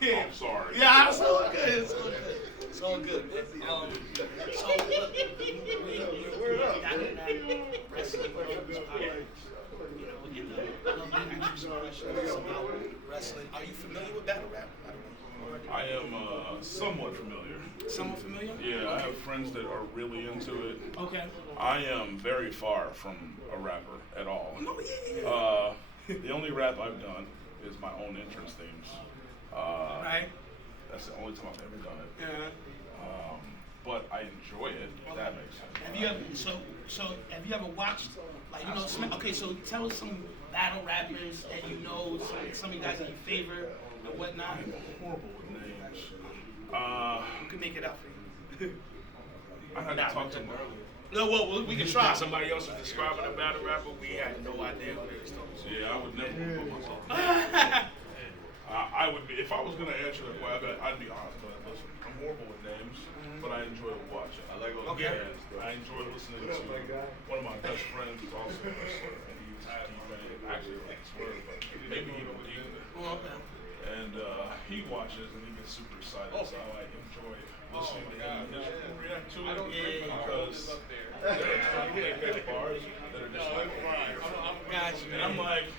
Yeah. I'm sorry. Yeah, it's all good. It's all good. It's all good. So, we're up. Wrestling. Wrestling. Are you familiar with battle rap? I am somewhat familiar. Somewhat familiar? Yeah, I have friends that are really into it. Okay. I am very far from a rapper at all. No, yeah. The only rap I've done is my own entrance themes. Right. That's the only time I've ever done it. Yeah. But I enjoy it. If that makes sense. Have you ever have you ever watched okay, so tell us some battle rappers that you know, some of you guys that you favor and whatnot. I'm horrible with names. You can make it up for you. I had to talk to them. No, well, we can try. Somebody else was describing a battle rapper. We had no idea what they was talking about. Yeah, I would never put myself. I would be, if I was going to answer that question, I'd be honest. But listen, I'm horrible with names, but I enjoy watching. I like all the bands. I enjoy listening to one of my best friends who's also a wrestler, and he's actually like Swerve, but maybe even with you. And he watches and he gets super excited, so I enjoy listening to him react to it because there are big bars that are just like, and I'm like,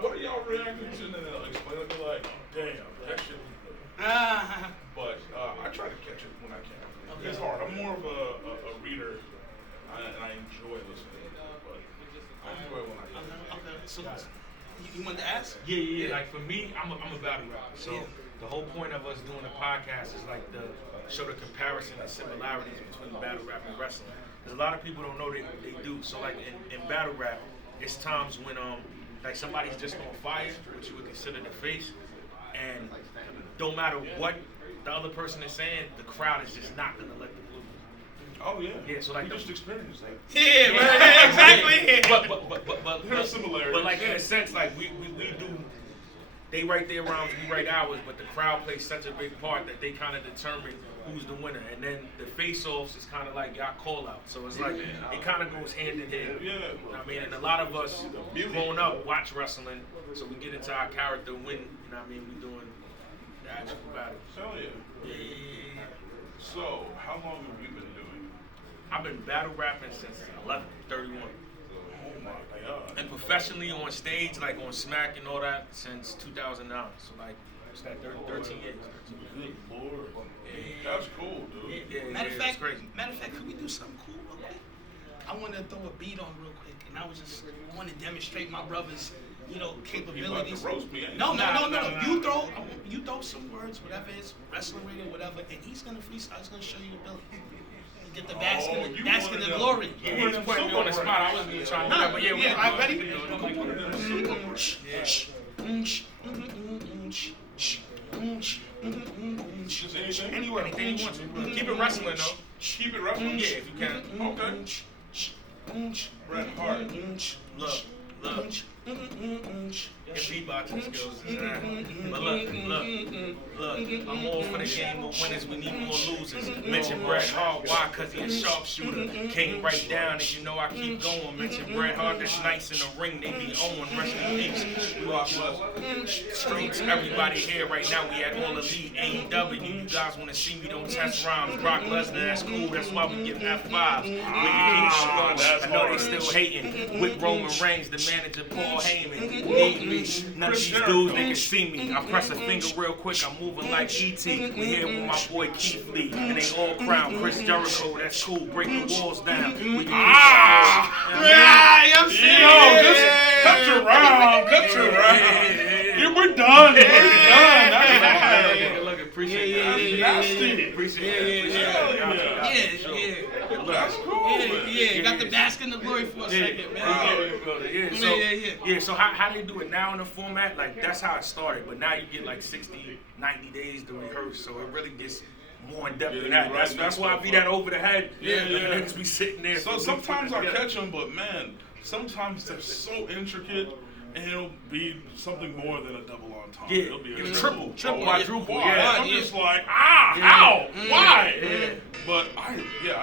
what are y'all reacting to? And then they'll explain it, be like, damn, that shit was good. But I try to catch it when I can. It's hard. I'm more of a reader, and I enjoy listening, but I enjoy it when I can. Okay, so you wanted to ask? Yeah. Like for me, I'm a battle rapper. So the whole point of us doing the podcast is like to show the comparison and similarities between battle rap and wrestling. Because a lot of people don't know they do. So like in battle rap, it's times when like somebody's just on fire, which you would consider the face, and don't matter what the other person is saying, the crowd is just not gonna let them lose. Oh yeah. Yeah, so like you just experienced that. Yeah, exactly. But there are similarities. But like in a sense, like we do, they write their rounds, we write ours, but the crowd plays such a big part that they kind of determine who's the winner, and then the face-offs is kind of like y'all call out. So it's like it kind of goes hand in hand. Yeah. I mean, and a lot of us growing up watch wrestling, so we get into our character when we doing the actual battle. Hell yeah. Yeah. So how long have you been doing? I've been battle rapping since 11:31. Oh my God. And professionally on stage, like on Smack and all that, since 2009. So like, it's that 13 years. Good Lord. That's cool, dude. Yeah, Matter of that's crazy. fact, could we do something cool real quick? I want to throw a beat on real quick, and I want to demonstrate my brother's, capabilities. You about to roast me, ain't you? No. You throw some words, whatever it is, wrestling radio, whatever, and he's gonna freestyle. He's gonna show you ability. Get the bask in the glory. Yeah, he's putting me on the spot. I wasn't even trying to do that, but I'm ready. Anywhere, anything you want to. Keep it wrestling though. Keep it wrestling? Yeah, if you can. Okay. Bret Hart. Look. Your beatboxing skills is but look. I'm all for the game of winners. We need more losers. Mention Bret Hart. Why? Cause he a sharpshooter. Came right down and you know I keep going. Mention Bret Hart. There's nights in the ring. They be on. Rest in peace. Streets. Everybody here right now. We at All Elite AEW. You guys wanna see me? Don't test rhymes. Brock Lesnar. That's cool. That's why we give F5s. I know they still hating. With Roman Reigns, the manager Paul Heyman. Need me. None of these dudes, they can see me. I press a finger real quick, I'm moving like E.T. We here with my boy Keith Lee, and they all crown Chris Jericho. That's cool, break the walls down. We can I'm seeing it. Cut your round. Yeah, we're done. Look, appreciate it. That's cool. Yeah, got the bask in the glory for a second, man. So how they do it now in the format, like that's how it started, but now you get like 60, 90 days to rehearse, so it really gets more in depth than that. That's why I be that over the head. Niggas be sitting there. So sometimes I catch them, but man, sometimes they're so intricate. And it'll be something more than a double entendre. Yeah, it'll be a triple, quadruple. Yeah, I'm just like, how? Why? Yeah. But I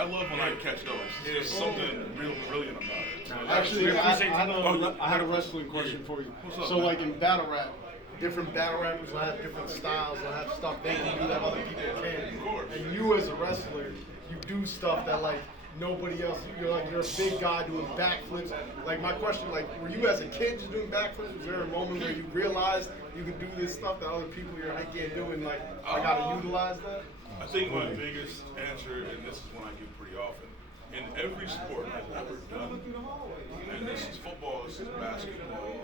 love when I catch those. There's something real brilliant about it. Actually, I had a wrestling question for you. So, like in battle rap, different battle rappers will have different styles, will have stuff they can do that other people can't. And you as a wrestler, you do stuff that like nobody else. You're a big guy doing backflips. Like my question, like were you as a kid just doing backflips? Was there a moment where you realized you could do this stuff that other people your height can't do, and like I gotta utilize that? I think my biggest answer, and this is one I give pretty often, in every sport I've ever done, and this is football, this is basketball,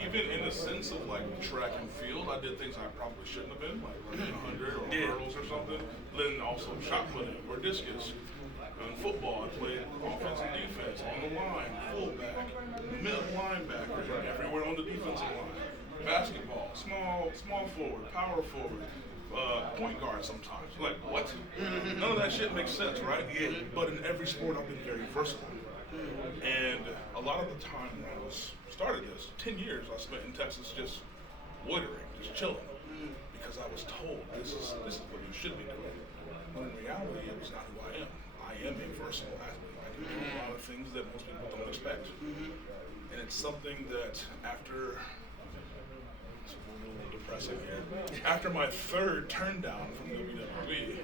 even in the sense of like track and field, I did things I probably shouldn't have been, like running 100 or hurdles or something. Then also shot putting or discus. In football, I played offense and defense, on the line, fullback, middle linebacker, everywhere on the defensive line. Basketball, small forward, power forward, point guard sometimes. Like, what? None of that shit makes sense, right? Yeah. But in every sport, I've been very versatile. And a lot of the time when I started this, 10 years I spent in Texas just loitering, just chilling. Because I was told this is what you should be doing. When in reality, it was not who I am. I am a versatile athlete. I can do a lot of things that most people don't expect. And it's something that after, it's a little depressing here, after my third turn down from WWE,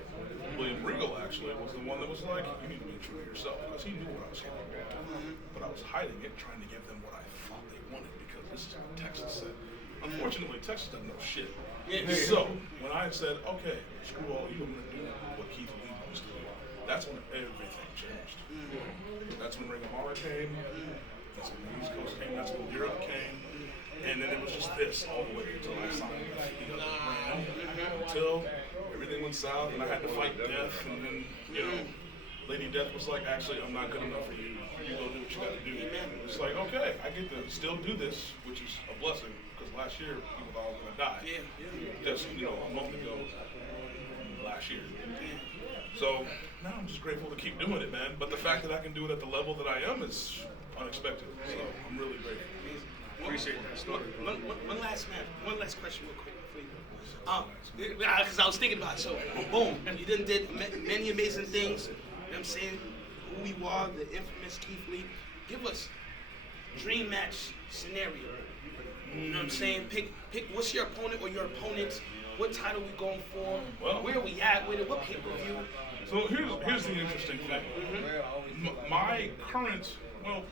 William Regal actually was the one that was like, you need to be true to yourself, because he knew what I was capable of. But I was hiding it, trying to give them what I thought they wanted, because this is what Texas said. Unfortunately, Texas doesn't know shit. So, when I said, okay, screw all you, I'm going to do what Keith Lee wants to do, that's when everything changed. That's when Ring of Honor came, that's when the East Coast came, that's when Europe came, and then it was just this all the way until I signed with the other brand, until everything went south and I had to fight death, and then, you know, Lady Death was like, actually, I'm not good enough for you. You go do what you got to do. It's like, okay, I get to still do this, which is a blessing, because last year people thought I was going to die. Just, you know, a month ago, last year. So now I'm just grateful to keep doing it, man. But the fact that I can do it at the level that I am is unexpected. So I'm really grateful. Appreciate that story. One last question real quick for you. Because I was thinking about it. So, boom, you did many amazing things. You know what I'm saying? Who you are, the infamous Keith Lee. Give us dream match scenario. You know what I'm saying? Pick what's your opponent or your opponents. What title we going for? Well, where are we at with it? What pay-per-view? So here's the interesting thing. My current, well,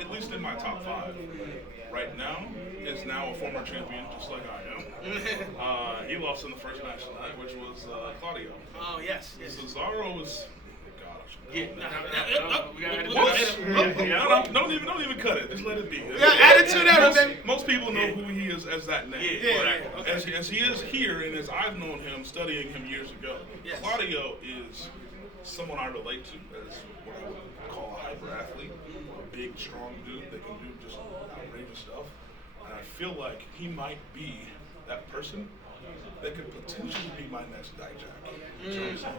at least in my top 5 right now, is now a former champion, just like I am. He lost in the first match tonight, which was Claudio. Oh, yes. Cesaro was... Don't even cut it. Just let it be. Add it to that. Most people know who he is as that name. As he is here, and as I've known him, studying him years ago, Claudio is someone I relate to as what I would call a hyper athlete, a big, strong dude that can do just outrageous stuff. And I feel like he might be that person that could potentially be my next Dijak in terms of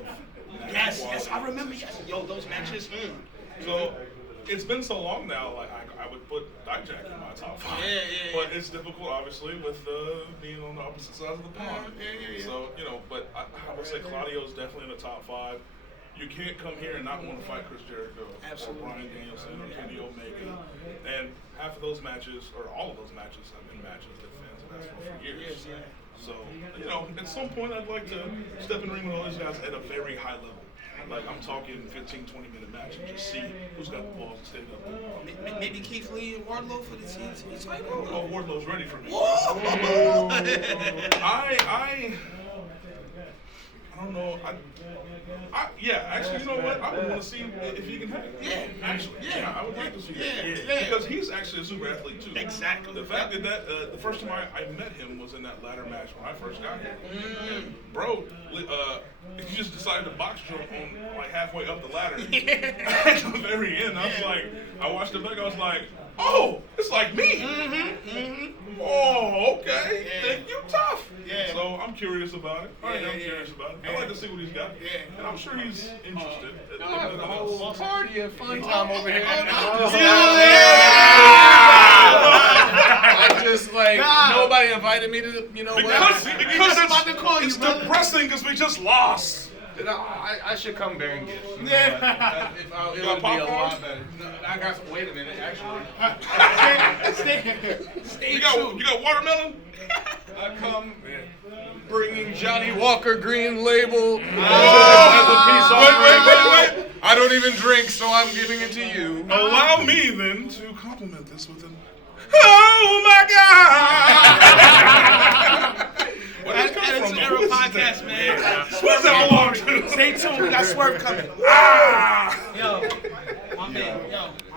Yes, I remember. Yes, yo, those matches. So it's been so long now. Like I would put Dijak in my top 5. But it's difficult, obviously, with being on the opposite side of the pond. So you know, but I would say Claudio's definitely in the top 5. You can't come here and not want to fight Chris Jericho or Bryan Danielson or Kenny Omega. And half of those matches, or all of those matches, have been matches that fans have asked for years. So, you know, at some point I'd like to step in the ring with all these guys at a very high level. Like, I'm talking 15, 20-minute match and just see who's got the balls to stand up. Maybe Keith Lee and Wardlow for the TNT title? Oh, Wardlow's ready for me. I don't know. Actually, you know what? I would want to see if he can hang. I would like to see that. Because he's actually a super athlete too. Exactly. The fact that the first time I met him was in that ladder match when I first got here. And bro, he just decided to box jump on like halfway up the ladder. At the very end, I was like, I watched it back. I was like, oh, it's like me. Oh, okay. Think you tough. So I'm curious about it. I'm curious about it. I'd like to see what he's got. And I'm sure he's interested. I'll have a whole party and fun time over here. I just like nobody invited me to, you know what? Because it's depressing because we just lost. I should come bearing gifts. You know Yeah. what? It got would be a popcorn? lot better. No, I got some. Wait a minute, actually. You got watermelon? I come bringing Johnny Walker Green Label as a peace offering. Wait. I don't even drink, so I'm giving it to you. Allow me then to compliment this with an oh my God! Where's that That's from? an Arrow podcast, man. What's that belong to? Stay tuned. We got Swerve coming. Ah! Yo, my man. Yo.